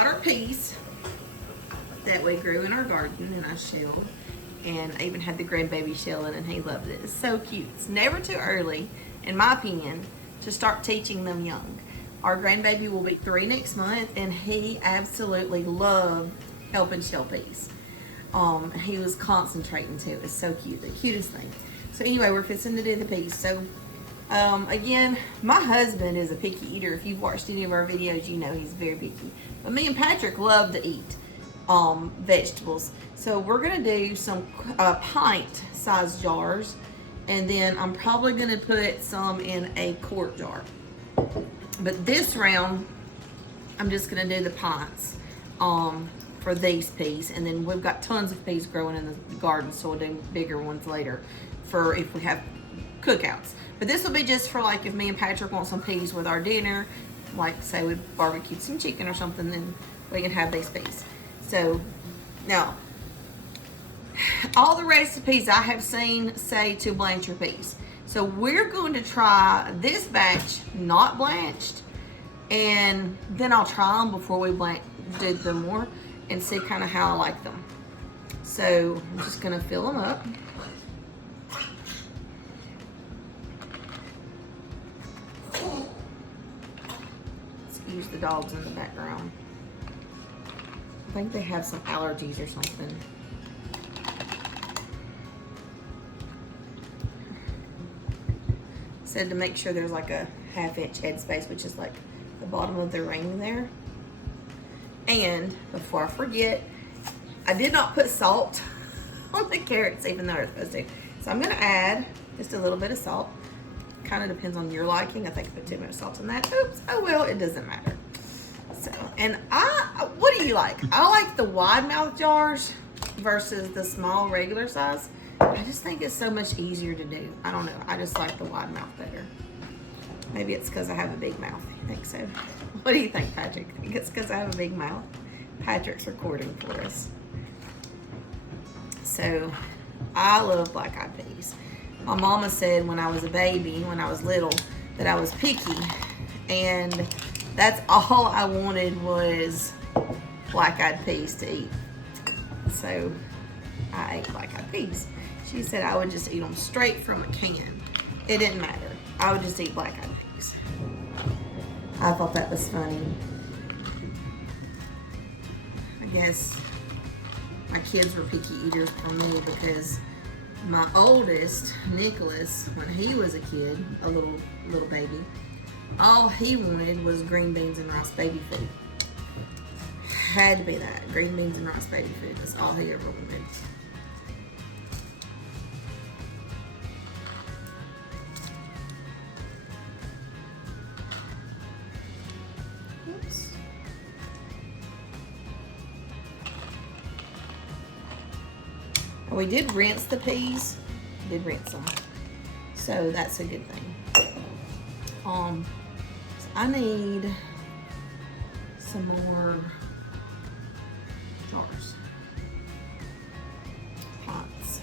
got our peas that we grew in our garden and I shelled. And I even had the grandbaby shelling and he loved it. It's so cute. It's never too early, in my opinion, to start teaching them young. Our grandbaby will be 3 next month and he absolutely loved helping shell peas. He was concentrating too. It's so cute, the cutest thing. So anyway, we're fixing to do the peas. So again, my husband is a picky eater. If you've watched any of our videos, you know he's very picky. But me and Patrick love to eat vegetables. So we're gonna do some pint size jars, and then I'm probably gonna put some in a quart jar. But this round, I'm just gonna do the pints for these peas, and then we've got tons of peas growing in the garden, so we'll do bigger ones later for if we have cookouts. But this will be just for like if me and Patrick want some peas with our dinner, like say we barbecued some chicken or something, then we can have these peas. So now, all the recipes I have seen say to blanch your peas. So we're going to try this batch not blanched, and then I'll try them before we do them more and see kind of how I like them. So I'm just gonna fill them up. Excuse the dogs in the background. I think they have some allergies or something. Said to make sure there's like a 1/2 inch headspace, which is like the bottom of the ring there. And before I forget, I did not put salt on the carrots, even though they're supposed to. So I'm gonna add just a little bit of salt. Kind of depends on your liking. I think I put too much salt in that. Oops, oh well, it doesn't matter. So, and what do you like? I like the wide mouth jars versus the small regular size. I just think it's so much easier to do. I don't know, I just like the wide mouth better. Maybe it's because I have a big mouth. You think so? What do you think, Patrick? I think it's because I have a big mouth. Patrick's recording for us. So, I love black-eyed peas. My mama said when I was a baby, when I was little, that I was picky. And that's all I wanted was black-eyed peas to eat. So, I ate black-eyed peas. She said I would just eat them straight from a can. It didn't matter. I would just eat black-eyed peas. I thought that was funny. I guess my kids were picky eaters for me because my oldest, Nicholas, when he was a kid, a little baby, all he wanted was green beans and rice baby food. Had to be that. Green beans and rice baby food. That's all he ever wanted. We did rinse the peas. Did rinse them. So that's a good thing. So I need some more jars. Pots.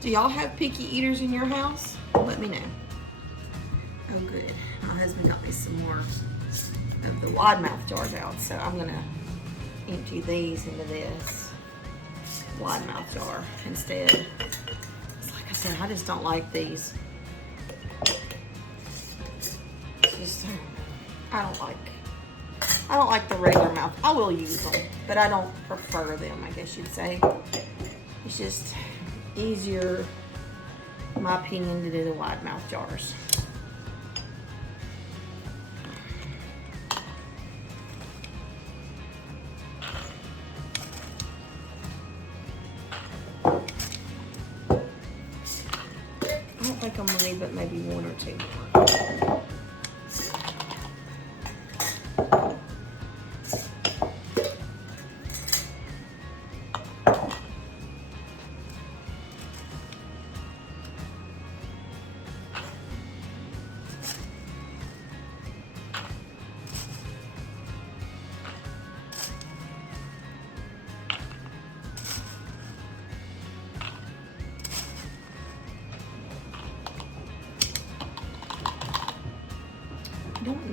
Do y'all have picky eaters in your house? Let me know. Oh good. My husband got me some more of the wide mouth jars out, so I'm gonna empty these into this wide mouth jar instead. Like I said, I just don't like these. It's just, I don't like the regular mouth. I will use them, but I don't prefer them, I guess you'd say. It's just easier, in my opinion, to do the wide mouth jars. I don't think I'm gonna need but maybe 1 or 2 more.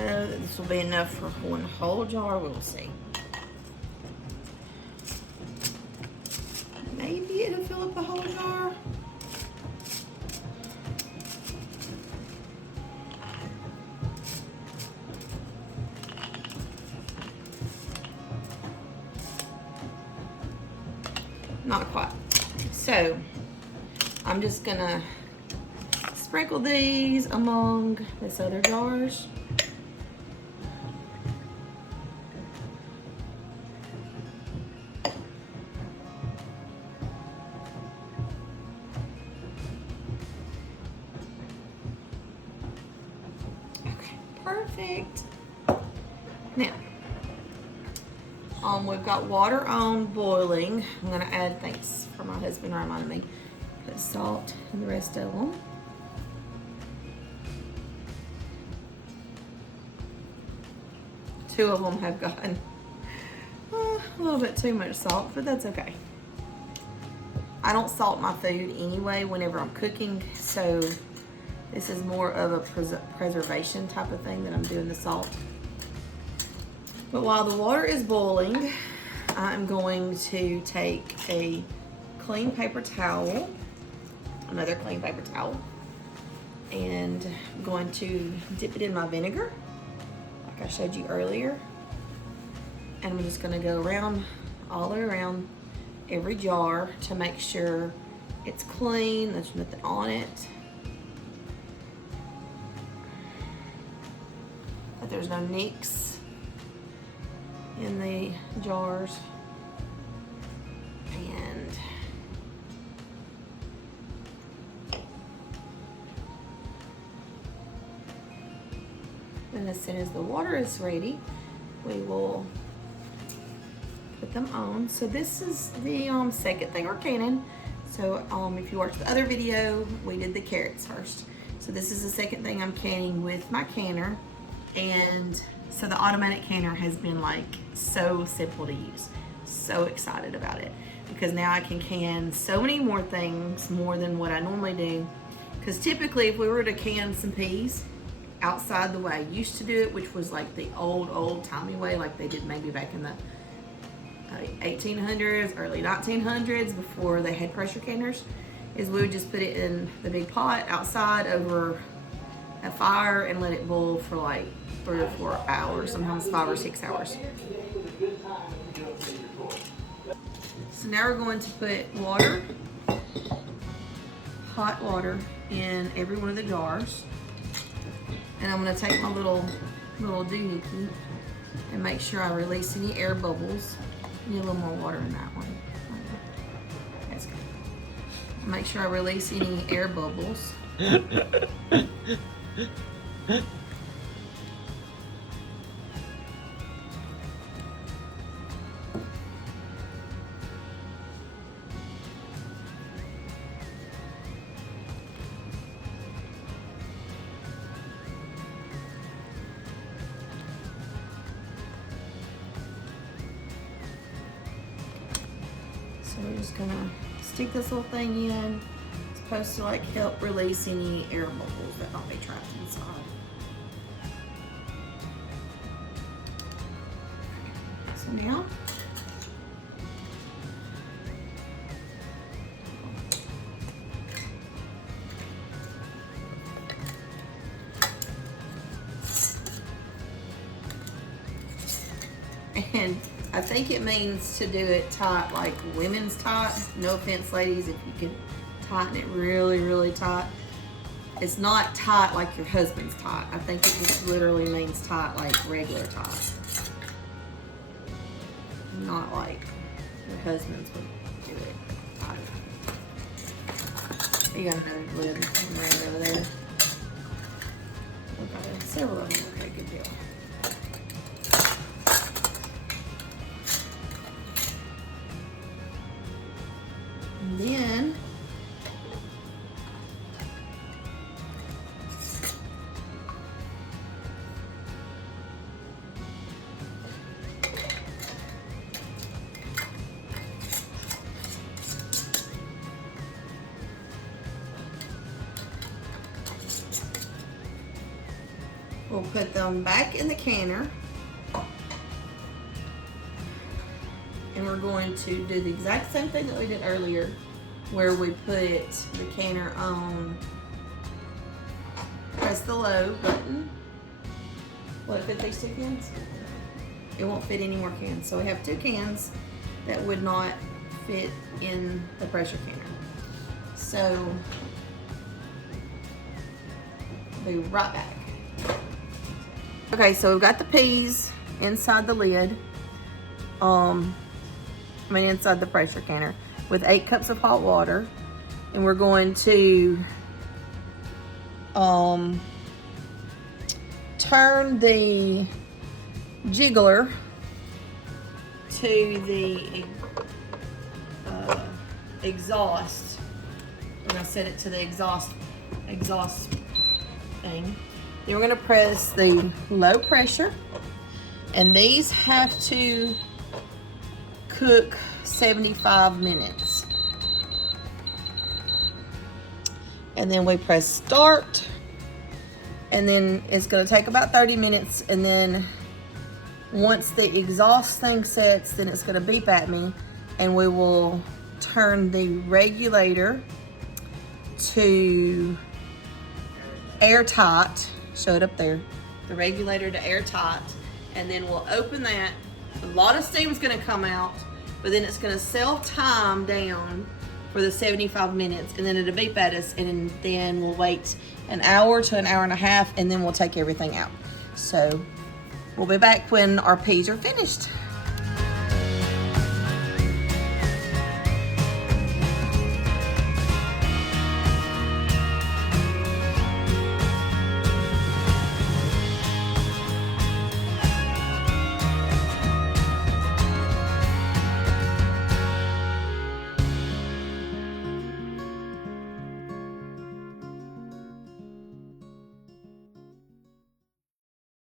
know that this will be enough for one whole jar. We'll see. Maybe it'll fill up a whole jar. Not quite. So I'm just gonna sprinkle these among this other jars. Okay, perfect. Now, we've got water on boiling. I'm gonna add, thanks for my husband reminding me, put salt in the rest of them. Two of them have gotten a little bit too much salt, but that's okay. I don't salt my food anyway whenever I'm cooking, so this is more of a preservation type of thing that I'm doing the salt. But while the water is boiling, I'm going to take a clean paper towel, another clean paper towel, and I'm going to dip it in my vinegar, like I showed you earlier. And I'm just gonna go around, all the way around every jar to make sure it's clean, there's nothing on it, that there's no nicks in the jars. And then as soon as the water is ready, we will put them on. So this is the second thing we're canning. So if you watched the other video, we did the carrots first. So this is the second thing I'm canning with my canner. And so the automatic canner has been like so simple to use. So excited about it because now I can can so many more things more than what I normally do. Because typically if we were to can some peas outside the way I used to do it, which was like the old timey way, like they did maybe back in the 1800s, early 1900s, before they had pressure canners, is we would just put it in the big pot outside over a fire and let it boil for like 3 or 4 hours, sometimes 5 or 6 hours. So now we're going to put water, hot water, in every one of the jars. And I'm going to take my little doohickey and make sure I release any air bubbles. Need a little more water in that one. That's good. Make sure I release any air bubbles. So we're just gonna stick this little thing in. It's supposed to like help release any air bubbles that might be trapped inside. So now, and I think it means to do it tight, like women's tight. No offense, ladies, if you can tighten it really, really tight. It's not tight like your husband's tight. I think it just literally means tight like regular tight. Not like your husband's would do it tight. You got another lid right over there. Okay, several of them. Okay, good deal. And then we'll We'll put them back in the canner. And we're going to do the exact same thing that we did earlier, where we put the canner on, press the low button. Will it fit these 2 cans? It won't fit any more cans. So we have 2 cans that would not fit in the pressure canner. So, be right back. Okay, so we've got the peas inside the lid. Inside the pressure canner with 8 cups of hot water, and we're going to turn the jiggler to the exhaust. We're gonna set it to the exhaust thing. Then we're gonna press the low pressure, and these have to cook 75 minutes. And then we press start, and then it's gonna take about 30 minutes, and then once the exhaust thing sets, then it's gonna beep at me, and we will turn the regulator to airtight. Show it up there. The regulator to airtight, and then we'll open that. A lot of steam's gonna come out, but then it's gonna self-time down for the 75 minutes, and then it'll beep at us, and then we'll wait an hour to an hour and a half, and then we'll take everything out. So we'll be back when our peas are finished.